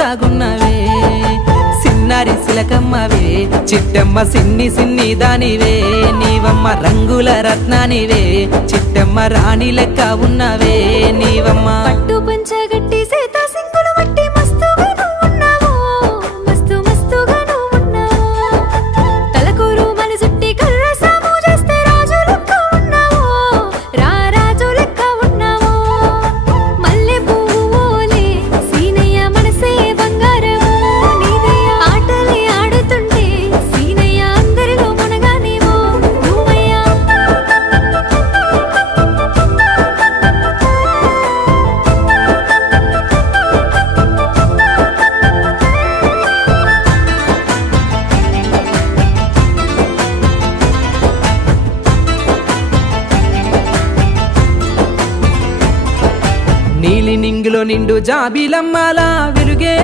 లెక్కగున్నవే సిన్నారి సిలకమ్మవే చిట్టమ్మ సిన్ని సిన్ని దానివే నీవమ్మ రంగుల రత్నానివే చిట్టమ్మ రాణి లెక్క ఉన్నవే నీవమ్మ పట్టు పంచగట్టి సేత సింగులు మట్టి మస్తుగా నువ్వున్నావు మస్తు మస్తుగా నువ్వున్నావు తలకూరు మన చుట్టి కర్ర సాము చేస్తే రాజు లెక్క ఉన్నావు రా రాజు లెక్క ఉన్నావు మల్లె పువ్వు ఓలే సీనయ్య మనసే బంగారము నీదయ్య ఆటలే ఆడుతుంటే సీనయ్య అందరిలో మునగానేమో నువ్వయ్యా నీలి నింగులో నిండు జాబిలమ్మలా